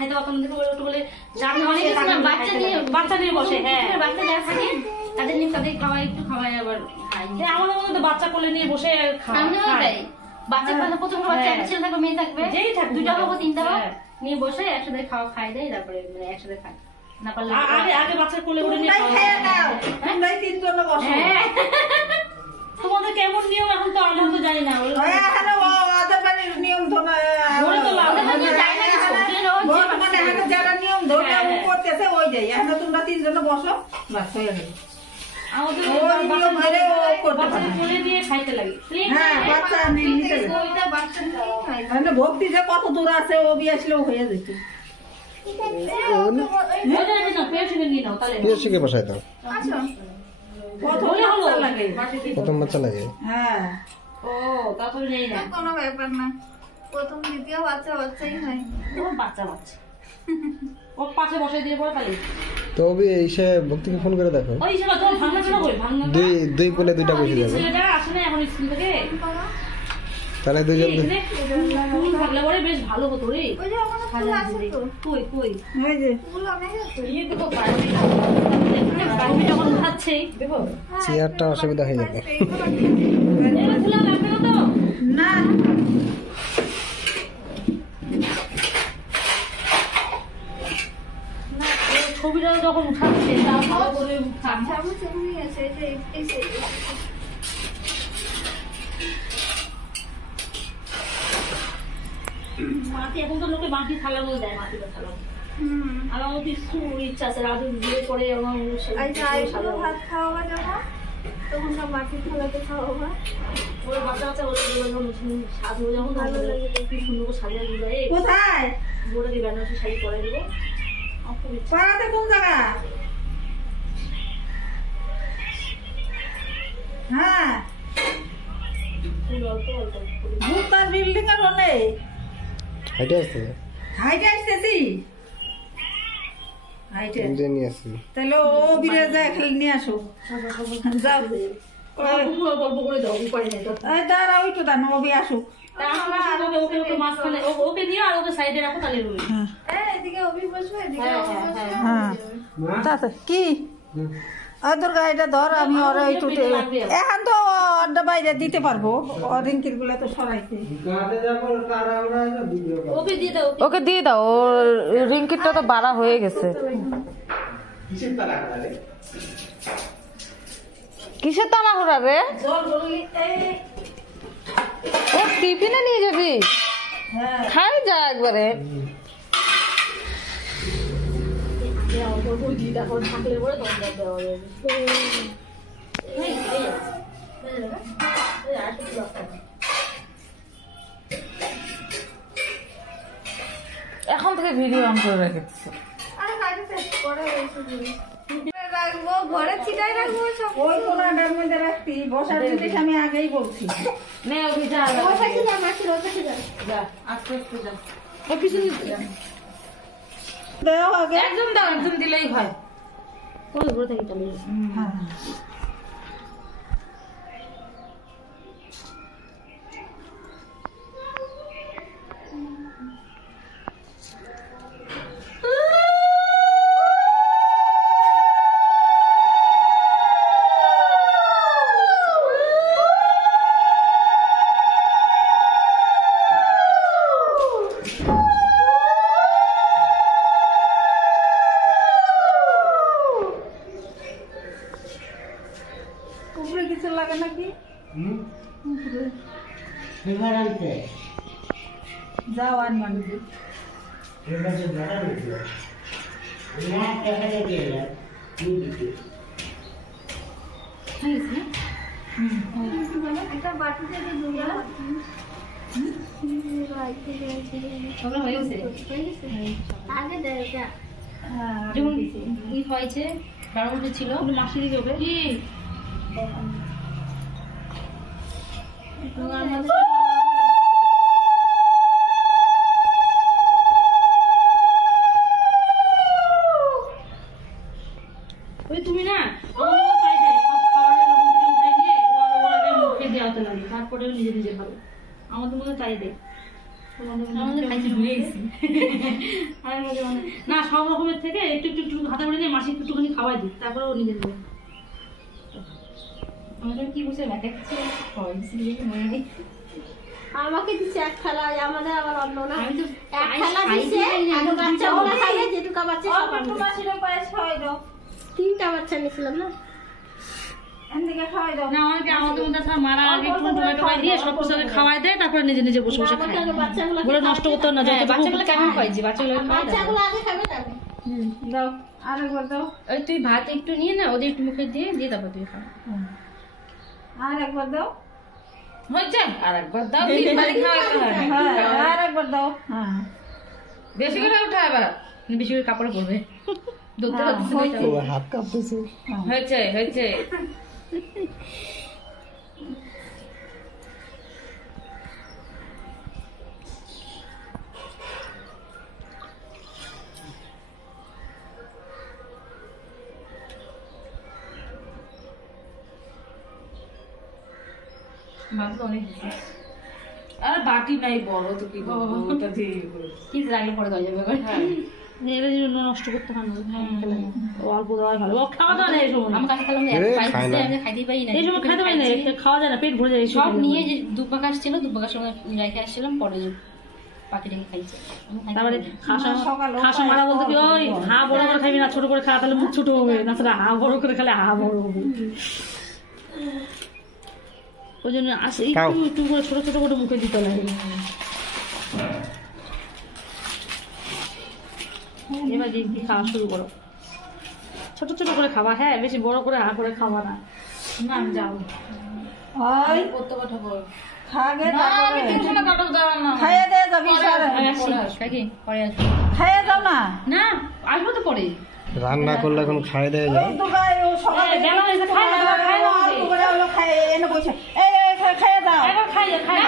খাইতে পারতাম না, একটু বলে বাচ্চা নিয়ে বসে। হ্যাঁ, বাচ্চা যারা থাকে তাদের নিয়ে তাদের খাওয়াই, একটু খাওয়াই আবার খাই। আমার মনে তো বাচ্চা কোলে নিয়ে বসে খাই। বাচ্চা প্রথম বাচ্চা ছেলে থাকবে মেয়ে থাকবে, যেই থাকবে, দুইটা হোক তিনটা হোক, নিয়ে বসে একসাথে খাওয়া খাই দেয়, তারপরে মানে একসাথে খাই। না পারলে আগে বাচ্চার কোলে উঠে নিয়ে তোমাদের কেমন নিয়ম এখন তো আমরা তো জানি না। যারা নিয়ম ধরে করতেছে ওই যাই, এখন তোমরা তিনজনে বসো, বাস হয়ে গেল। ভক্তি যে কত দূর আছে ও বিয়ে আসলেও হয়ে যেত। প্রথম বাচ্চা লাগে। হ্যাঁ, ও তারপরে নেই না, কোনো ব্যাপার না, প্রথম দ্বিতীয় বাচ্চা বাচ্চাই হয়। বাচ্চা বাচ্চা ও পাশে বসে দিয়ে পড়ে তাহলে তো এসে ভক্তিকে ফোন করে দেখো। ওই হিসাবে তোমার ভাঙনা কেন কই ভাঙনা দুই কোলে দুইটা বসে যাবে। ছেলেটা আসে না এখন স্কুল থেকে, তাহলে দুইজন ফুল থাকলে পরে বেশ ভালো হতো রে। ওই যে আমার ফুল আছে তো, কই কই ওই যে ফুল অনেক আছে। এই দেখো বাড়ি যখন খাচ্ছে দেখো চেয়ারটা অসুবিধা হয়ে যাবে। এগুলো ফুল লাগবে না তো না, ছবিটা যখন উঠাচ্ছে তা ভালো করে উঠাচ্ছে। আমি ছবি আছে এই যে এই মাটি এখন তো লোকে মাটি থালার মধ্যে দেয়, মাটিটা থালা। আমার মতো ইচ্ছা আছে রাজু বিয়ে করে আমার ভাত খাওয়া যাবো, তখন মাটির থালাতে খাওয়া। ওরা বাচ্চা বাচ্চা বলে সাজু যখন ভালো লাগে কি সুন্দর করে সাজিয়ে দিয়ে যায়। কোথায় বলে দিই বেনারসি শাড়ি পরে দেবো। পাড়াতে কোন জায়গা? হ্যাঁ, ভূতার বিল্ডিং এর ওনে হাইটে আছে, হাইটে আসতেছি, হাইটে নিয়ে আসি। তাহলে ও বিরে যায়, খালি নিয়ে আসো। যাও গল্প করে দাও, উপায় নেই তো। এই দাঁড়া, ওই তো দাঁড়ানো, ওবি আসুক। ওকে মাঝখানে ওকে নিয়ে আর ওকে সাইডে রাখো, তাহলে রুই। এদিকে অভি বসবে, এদিকে কি তোর গাড়িটা ধর, আমি ওরা একটু এখন তো অর্ডার বাইরে দিতে পারবো, রিঙ্কির গুলা তো সরাইতে। ওকে দিয়ে দাও, ওর রিঙ্কিরটা তো বাড়া হয়ে গেছে। কিসের তাড়াহুড়া রে? ও টিফিনে নিয়ে যাবি? খাই যা একবারে। এখন থেকে ভিডিও অন করে রেখেছি। রাখবো ঘরে ছিটাই রাখবো, ওই কোনাটার মধ্যে রাখতি, বসার জিনিস আমি আগেই বলছি। নে ওকে যা আস্তে আস্তে যা, ও পিছনে দাও আগে, একদম দাও, একদম দিলেই হয়। ওই ঘুরে থাকি তাহলে। হ্যাঁ লাগে নাকি? যাও আন মানে যেমন ই হয়েছে বারোটা ছিল মাসির যাবে কি তুমি না তারপরেও নিজে নিজে ভালো আমাদের মধ্যে তাই দেয় আমাদের খাইতে ভুলে গেছি না সব রকমের থেকে একটু একটু একটু হাতে করে নিয়ে মাসি একটুখানি খাওয়াই দিই, তারপরে ও নিজে দেবে। আমাদের কি বলছে দেখাচ্ছি মনে নেই। আমাকে দিচ্ছে এক থালা, আমাদের আবার অন্য না। আমি তো এক থালা দিচ্ছে, আগে বাচ্চাগুলো খাবে, যেটুকা বাচ্চা সব আমি দিচ্ছি। মাসিরও পায়েস খাওয়াই দাও, 3টা বাচ্চা নিয়েছিলাম না। এদিকে খাওয়াই দাও। না অনেকে আমাদের মধ্যে আছে মারা আগে একটু টোমাটো দিয়ে সব কিছু আগে খাওয়াই দেয়, তারপরে নিজে নিজে বসে বসে আমাকে খায়। আগে বাচ্চাগুলো বলে নষ্ট করতে না, বাচ্চাগুলো কেমন খাইছি, বাচ্চাগুলো বাচ্চাগুলো আগে খাবে তারপর। দাও আরেকবার দাও, ওই তুই ভাত একটু নিয়ে না ওদের একটু মুখে দিয়ে দিয়ে তারপর তুই খা। আরেকবার দাও, হচ্ছে আর একবার দাও, তিনবারই খাওয়াতে হয়। হ্যাঁ আরেকবার দাও। হ্যাঁ বেশি করে উঠা আবার, বেশি করে কাপড়ে পরবে। দুধটা ও হাত কাঁপতেছে। হয়েছে হয়েছে। মাছ তো অনেক দিছিস। আর বাটি নাই বড় তো কি করবো, ওটা দিয়ে কি রাগে পড়ে দেওয়া যাবে এবার। এবার জন্য নষ্ট করতে হয় না, অল্প দেওয়া ভালো। ও খাওয়া দাওয়া নেই এই সময়, আমার কাছে খেলাম আমি খাইতেই পারি না, এই সময় খাইতে পারি না, খাওয়া যায় না, পেট ভরে যায়। সব নিয়ে যে দুপাকা আসছিল, দুপাকার সময় রেখে আসছিলাম, পরে পাখিটাকে খাইছে। তারপরে খাসা মারা বলতে কি ওই হা বড় করে খাইবি না, ছোট করে খা, তাহলে মুখ ছোট হবে না, সেটা হা বড় করে খেলে হা বড় হবে। ওই জন্য আসে একটু একটু করে ছোট ছোট করে মুখে দিতে লাগে। এবার দিদি খাওয়া শুরু করো, ছোট ছোট করে খাওয়া, হ্যাঁ বেশি বড় করে হা করে খাওয়া না। না আমি যাবো ওই কত কথা বল খাগে তারপরে কাটক দেওয়া না, খাইয়ে দিয়ে যাবি স্যার, পরে আসবো। খাইয়ে দাও না। না আসবো তো পরে। রান্না করলে এখন খাই দেয় যায়। তো গায়ে ও সকালে গেল এসে খাই না, খাই না অল্প করে হলো খাইয়ে এনে বসে এই এই খাইয়ে দাও। খাইয়ে খাই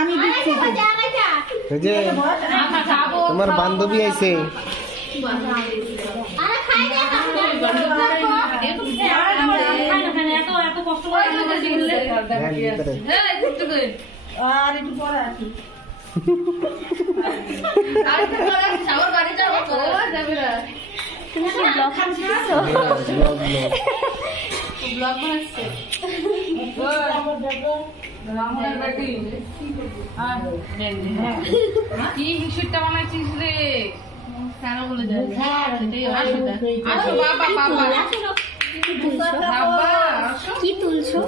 আমি দিচ্ছি তো। এই যে তোমার বান্ধবী আইছে, আরে খাই দে এত কষ্ট করে আর একটু পরে আসি। তুমি কি ব্লগ করছো? ব্লগ বানাচ্ছে কি হিসুরটা বানাইছিস রে, কেন বলে যায় আসো বাবা বাবা বাবা কি তুলছো?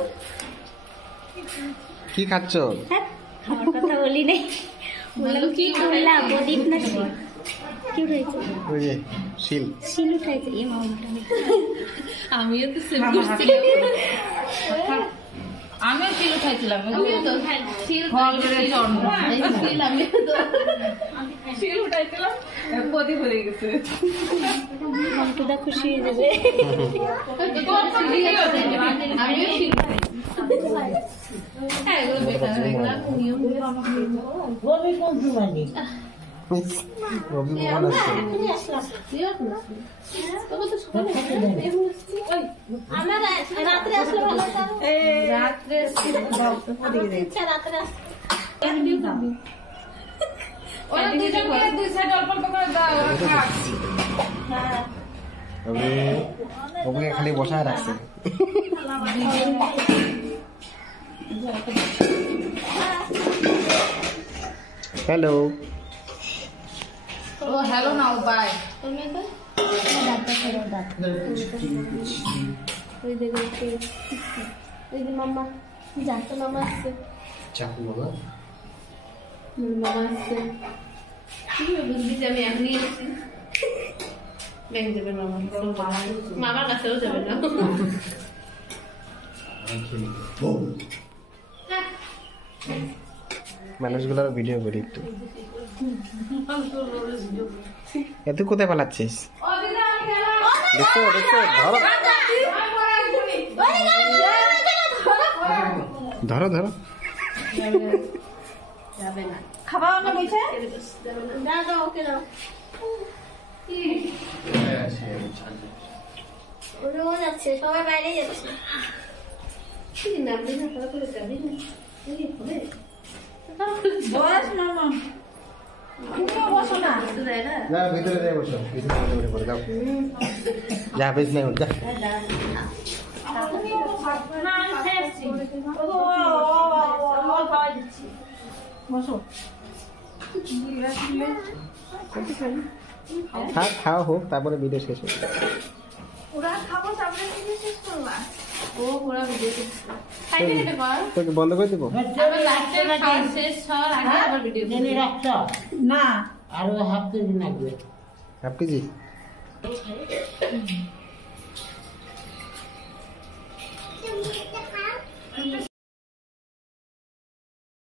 কি খাচ্ছ? আমার কথা বলি নাই, বললাম কি তুললা, প্রদীপ না শিল? কি উঠেছে? ওই যে শিল। শিল উঠাইছে, এ মামাটা আমিও তো সেম করছি, আমিও শিল উঠাইছিলাম, শিল উঠাইছিলাম, প্রদীপ হয়ে গেছে। অঙ্কুদা খুশি হয়ে যাবে। আমিও শিল রবি ভগবান আসছে। আমরা রাত্রে আসলে ভালো হতো। রাত্রে ইচ্ছা রাত্রে আসলে ওরা দুইজনকে দুই সাইড অল্প অল্প করে দাও, ওরা খাক। ওকে খালি বসায় রাখছে। হ্যালো, ও হ্যালো নাও বাই। ওই দেখো ওই যে মামা যাচ্ছে, মামা আসছে, চাকু বাবা। মামা আসছে। বুঝলি যে আমি এমনি এসেছি, ব্যাংক দেবে মামা, মামার কাছেও যাবে না। মানুষগুলোর ভিডিও করি একটু। এত কোথায় পালাচ্ছিস? দেখছো দেখছো, ধরো ধরো ধরো। খাবা না বলছে, দাও ওকে দাও। ওরাও যাচ্ছে, সবাই বাইরে যাচ্ছে। বস মামা তুমিও বসো না। না ভিতরে যাই বসো, ভিতরে পড়ে যাও। যা বেশ নাই যা। না আমি খেয়ে এসছি। অল্প খাওয়াই দিচ্ছি। বসো। থাক খাওয়া হোক তারপরে ভিডিও শেষ হবে। ও পুরা ভিডিও করছে। খাইতে খেতে কর। তোকে বন্ধ করে দেবো? আবার লাস্টে খাওয়া শেষ হওয়ার আগে আবার ভিডিও করছে। না হাফ কেজি